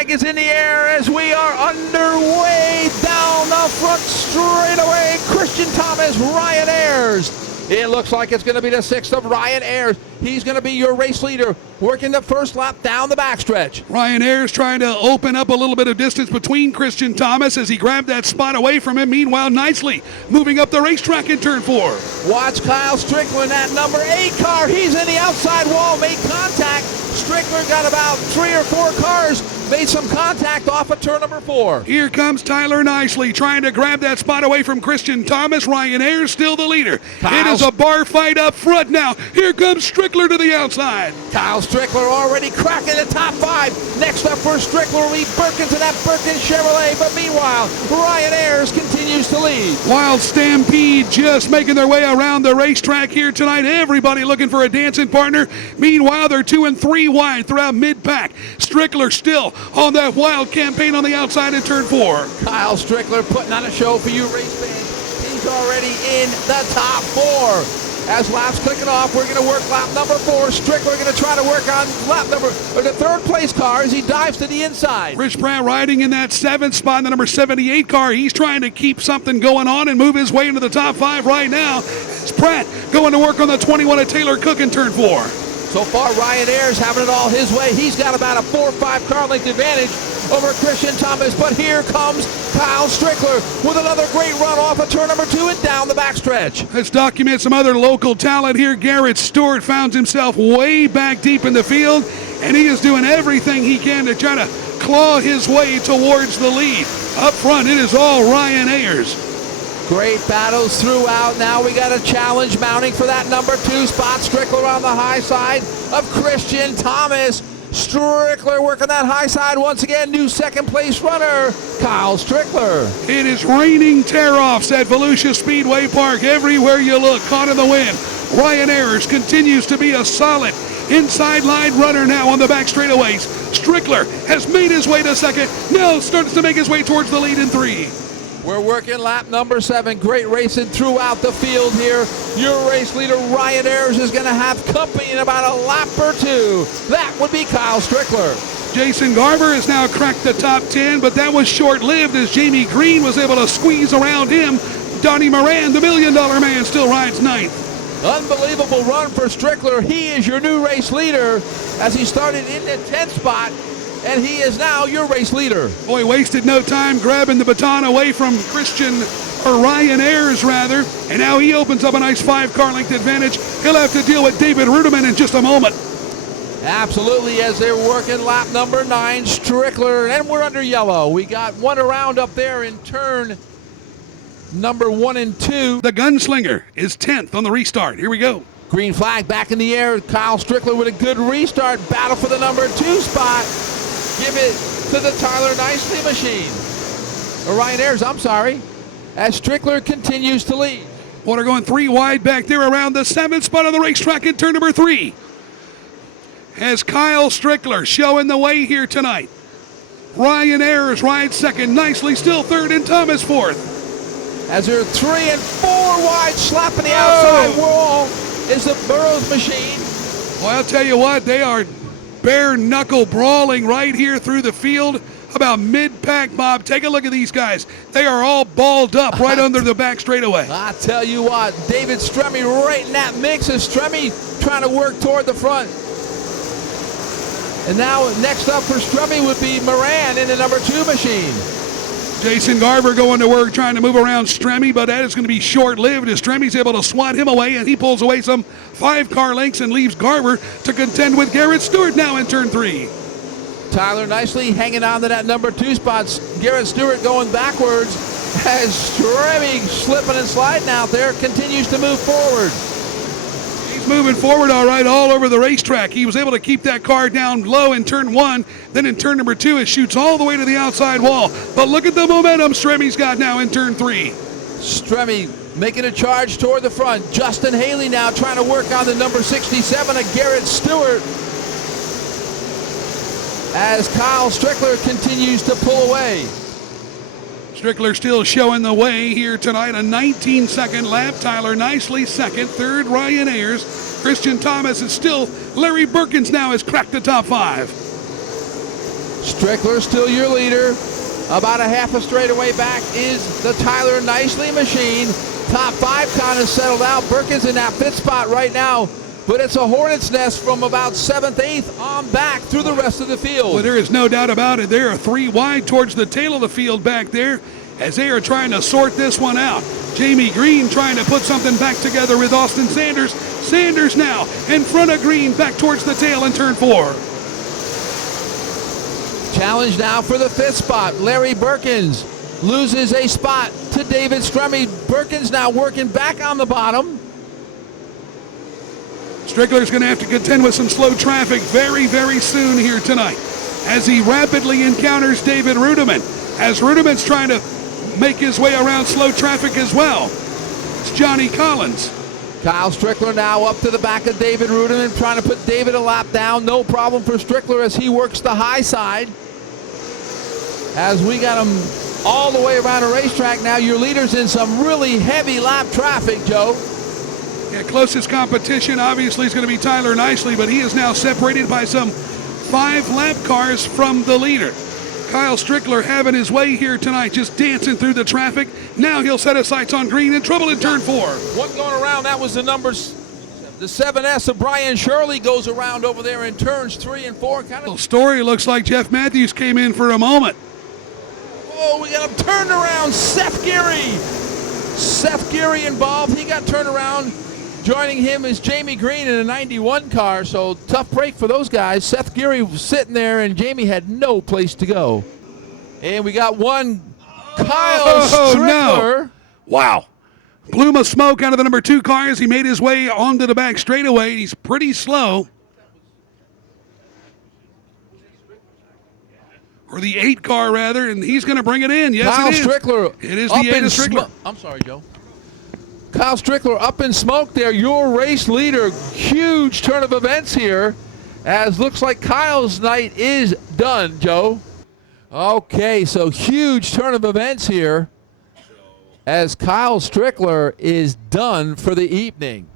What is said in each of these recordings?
flag is in the air as we are underway down the front straightaway. Christian Thomas, Ryan Ayers. It looks like it's going to be the 6th of Ryan Ayers. He's going to be your race leader, working the first lap down the backstretch. Ryan Ayers trying to open up a little bit of distance between Christian Thomas as he grabbed that spot away from him. Meanwhile, nicely moving up the racetrack in turn 4. Watch Kyle Strickler in that number 8 car. He's in the outside wall, made contact. Strickler got about 3 or 4 cars, made some contact off of turn number 4. Here comes Tyler Nicely trying to grab that spot away from Christian Thomas. Ryan Ayers still the leader. It is a bar fight up front now. Here comes Strickler to the outside. Kyle Strickler already cracking the top 5. Next up for Strickler will be Birkin to that Birkin Chevrolet. But meanwhile, Ryan Ayers continues to lead. Wild Stampede just making their way around the racetrack here tonight. Everybody looking for a dancing partner. Meanwhile, they're 2 and 3 wide throughout mid-pack. Strickler still on that wild campaign on the outside in turn 4. Kyle Strickler putting on a show for you race fans. He's already in the top 4. As laps clicking off, we're going to work lap number 4. Strickler going to try to work on the 3rd place car as he dives to the inside. Rich Pratt riding in that 7th spot in the number 78 car. He's trying to keep something going on and move his way into the top 5 right now. It's Pratt going to work on the 21 of Taylor Cook in turn 4. So far, Ryan Ayers having it all his way. He's got about a 4 or 5 car length advantage over Christian Thomas. But here comes Kyle Strickler with another great run off of turn number 2 and down the backstretch. Let's document some other local talent here. Garrett Stewart found himself way back deep in the field, and he is doing everything he can to try to claw his way towards the lead. Up front, it is all Ryan Ayers. Great battles throughout. Now we got a challenge mounting for that number 2 spot. Strickler on the high side of Christian Thomas. Strickler working that high side once again. New 2nd place runner, Kyle Strickler. It is raining tear-offs at Volusia Speedway Park. Everywhere you look, caught in the wind. Ryan Ayers continues to be a solid inside line runner now on the back straightaways. Strickler has made his way to 2nd. Now starts to make his way towards the lead in 3. We're working lap number 7. Great racing throughout the field here. Your race leader, Ryan Ayers, is going to have company in about a lap or 2. That would be Kyle Strickler. Jason Garber has now cracked the top 10, but that was short-lived as Jamie Green was able to squeeze around him. Donnie Moran, the $1 Million Man, still rides 9th. Unbelievable run for Strickler. He is your new race leader as he started in the 10th spot. And he is now your race leader. Boy, wasted no time grabbing the baton away from Ryan Ayers, rather. And now he opens up a nice 5-car length advantage. He'll have to deal with David Reutimann in just a moment. Absolutely, as they're working lap number 9, Strickler, and we're under yellow. We got one around up there in turn number 1 and 2. The Gunslinger is 10th on the restart. Here we go. Green flag back in the air. Kyle Strickler with a good restart. Battle for the number 2 spot. Give it to the Tyler Nicely machine. Or Ryan Ayers, I'm sorry. As Strickler continues to lead. Water going 3 wide back there around the 7th spot on the racetrack in turn number 3. As Kyle Strickler showing the way here tonight. Ryan Ayers rides 2nd. Nicely still 3rd and Thomas 4th. As they're 3 and 4 wide, slapping the outside wall is the Burroughs machine. Well, I'll tell you what, they are bare knuckle brawling right here through the field. About mid-pack, Bob. Take a look at these guys. They are all balled up right under the back straightaway. I tell you what, David Stremme right in that mix as Stremme trying to work toward the front. And now next up for Stremme would be Moran in the number 2 machine. Jason Garber going to work trying to move around Stremme, but that is going to be short-lived as Stremme's able to swat him away, and he pulls away some 5-car lengths and leaves Garber to contend with Garrett Stewart now in turn 3. Tyler Nicely hanging on to that number 2 spot. Garrett Stewart going backwards as Stremme slipping and sliding out there continues to move forward. He's moving forward all right all over the racetrack. He was able to keep that car down low in turn 1. Then in turn number 2, it shoots all the way to the outside wall. But look at the momentum Stremme's got now in turn 3. Stremme making a charge toward the front. Justin Haley now trying to work on the number 67 of Garrett Stewart. As Kyle Strickler continues to pull away. Strickler still showing the way here tonight. A 19-second lap. Tyler Nicely 2nd. 3rd, Ryan Ayers. Christian Thomas is still. Larry Birkins now has cracked the top 5. Strickler still your leader. About a half a straightaway back is the Tyler Nicely machine. Top 5 kind of settled out. Burkins in that 5th spot right now. But it's a hornet's nest from about 7th, 8th on back through the rest of the field. Well, there is no doubt about it. There are 3 wide towards the tail of the field back there as they are trying to sort this one out. Jamie Green trying to put something back together with Austin Sanders. Sanders now in front of Green back towards the tail in turn 4. Challenge now for the 5th spot. Larry Burkins loses a spot to David Stremme. Burkins now working back on the bottom. Strickler's going to have to contend with some slow traffic very, very soon here tonight as he rapidly encounters David Reutimann. As Reutimann's trying to make his way around slow traffic as well. It's Johnny Collins. Kyle Strickler now up to the back of David Reutimann, trying to put David a lap down. No problem for Strickler as he works the high side. As we got him all the way around a racetrack now, your leader's in some really heavy lap traffic, Joe. Yeah, closest competition obviously is going to be Tyler Nicely, but he is now separated by some 5 lap cars from the leader. Kyle Strickler having his way here tonight, just dancing through the traffic. Now he'll set his sights on Green in trouble in turn 4. One going around, that was the 7S of Brian Shirley goes around over there in turns 3 and 4. Story looks like Jeff Matthews came in for a moment. Oh, we got him turned around. Seth Geary involved. He got turned around. Joining him is Jamie Green in a 91 car, so tough break for those guys. Seth Geary was sitting there, and Jamie had no place to go. And we got one Kyle Strickler. No. Wow. Plume of smoke out of the number 2 car as he made his way onto the back straightaway. He's pretty slow. Or the 8 car, rather, and he's going to bring it in. Yes, Kyle it is. Strickler. It is the 8 of Strickler. I'm sorry, Joe. Kyle Strickler up in smoke there, your race leader. Huge turn of events here, as looks like Kyle's night is done, Joe. Okay, so huge turn of events here, as Kyle Strickler is done for the evening.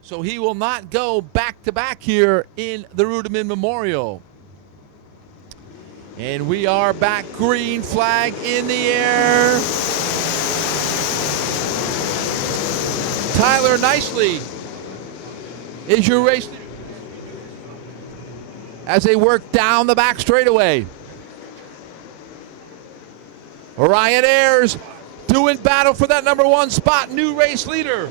So he will not go back-to-back here in the Reutimann Memorial. And we are back, green flag in the air. Tyler Nicely is your race leader as they work down the back straightaway. Ryan Ayers doing battle for that number 1 spot, new race leader.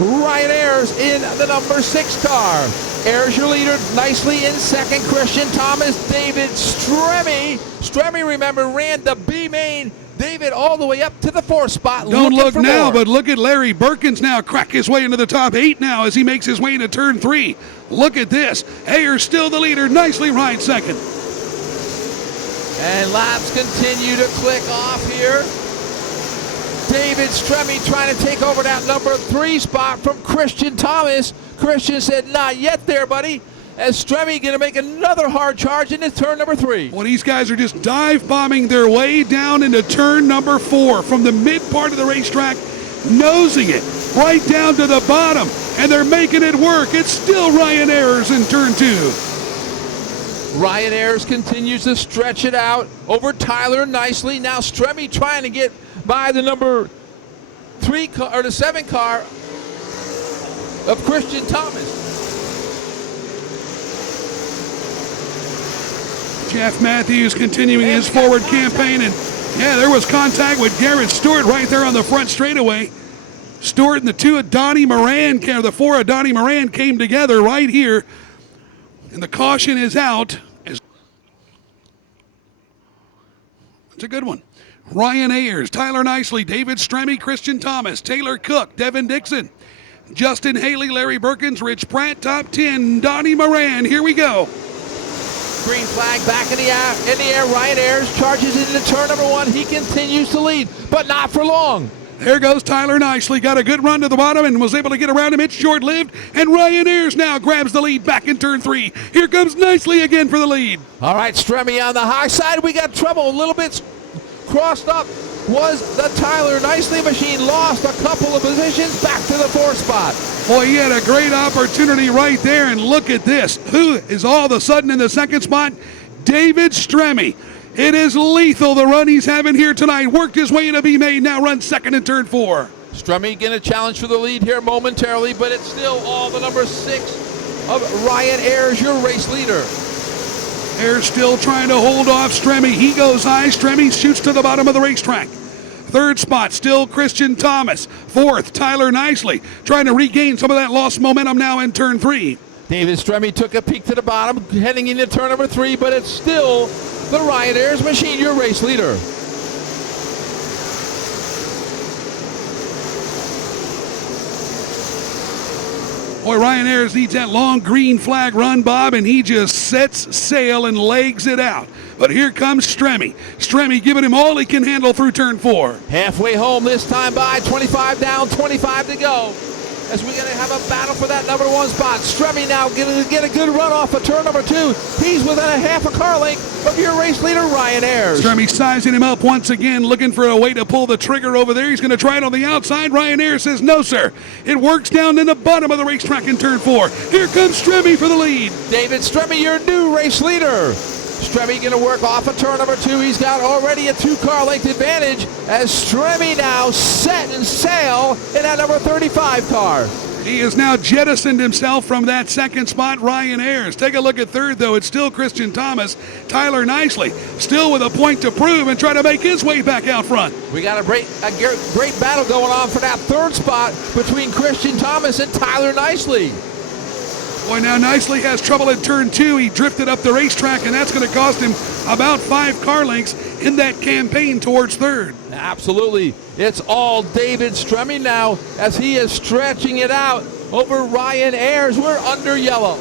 Ryan Ayers in the number 6 car. Ayers your leader, Nicely in second. Christian Thomas, David Stremme. Stremme, remember, ran the B main. David all the way up to the 4th spot. Don't look now, but look at Larry Burkins now crack his way into the top 8 now as he makes his way into turn 3. Look at this. Ayers still the leader. Nicely rides second. And laps continue to click off here. David Stremme trying to take over that number 3 spot from Christian Thomas. Christian said, not yet there, buddy. As Stremme going to make another hard charge into turn number 3. Well, these guys are just dive bombing their way down into turn number 4 from the mid part of the racetrack, nosing it right down to the bottom, and they're making it work. It's still Ryan Ayers in turn 2. Ryan Ayers continues to stretch it out over Tyler Nicely. Now Stremme trying to get by the number 3 car, or the 7 car of Christian Thomas. Jeff Matthews continuing his forward campaign, and yeah, there was contact with Garrett Stewart right there on the front straightaway. Stewart and the 2 of Donnie Moran, the 4 of Donnie Moran came together right here, and the caution is out. It's a good one. Ryan Ayers, Tyler Nicely, David Stremme, Christian Thomas, Taylor Cook, Devin Dixon, Justin Haley, Larry Burkins, Rich Pratt, top 10, Donnie Moran. Here we go. Green flag back in the air. Ryan Ayers charges into turn number 1. He continues to lead, but not for long. There goes Tyler Nicely. Got a good run to the bottom and was able to get around him. It's short-lived, and Ryan Ayers now grabs the lead back in turn 3. Here comes Nicely again for the lead. All right, Stremme on the high side. We got trouble. A little bit crossed up was the Tyler Nicely machine. Lost a couple of positions back to the 4th spot. Boy, he had a great opportunity right there, and look at this. Who is all of a sudden in the 2nd spot? David Stremme. It is lethal, the run he's having here tonight. Worked his way into be made, now runs second in turn 4. Stremme getting a challenge for the lead here momentarily, but it's still all the number 6 of Ryan Ayers, your race leader. Ayers still trying to hold off Stremme. He goes high. Stremme shoots to the bottom of the racetrack. Third spot, still Christian Thomas. Fourth, Tyler Nicely, trying to regain some of that lost momentum now in turn 3. David Stremme took a peek to the bottom, heading into turn number 3, but it's still the Ryan Ayers machine, your race leader. Boy, Ryan Ayers needs that long green flag run, Bob, and he just sets sail and legs it out. But here comes Stremme. Stremme giving him all he can handle through turn 4. Halfway home this time by, 25 down, 25 to go. As we're going to have a battle for that number 1 spot. Stremme now going to get a good run off of turn number 2. He's within a half a car length of your race leader, Ryan Ayers. Stremme sizing him up once again, looking for a way to pull the trigger over there. He's going to try it on the outside. Ryan Ayers says, no, sir. It works down in the bottom of the racetrack in turn 4. Here comes Stremme for the lead. David Stremme, your new race leader. Stremme going to work off of turn number 2. He's got already a 2-car length advantage as Stremme now set and sail in that number 35 car. He has now jettisoned himself from that second spot, Ryan Ayers. Take a look at third, though. It's still Christian Thomas. Tyler Nicely still with a point to prove and try to make his way back out front. We got a great battle going on for that third spot between Christian Thomas and Tyler Nicely. Boy, now Nicely has trouble in turn 2. He drifted up the racetrack, and that's going to cost him about 5 car lengths in that campaign towards third. Absolutely. It's all David Stremme now as he is stretching it out over Ryan Ayers. We're under yellow.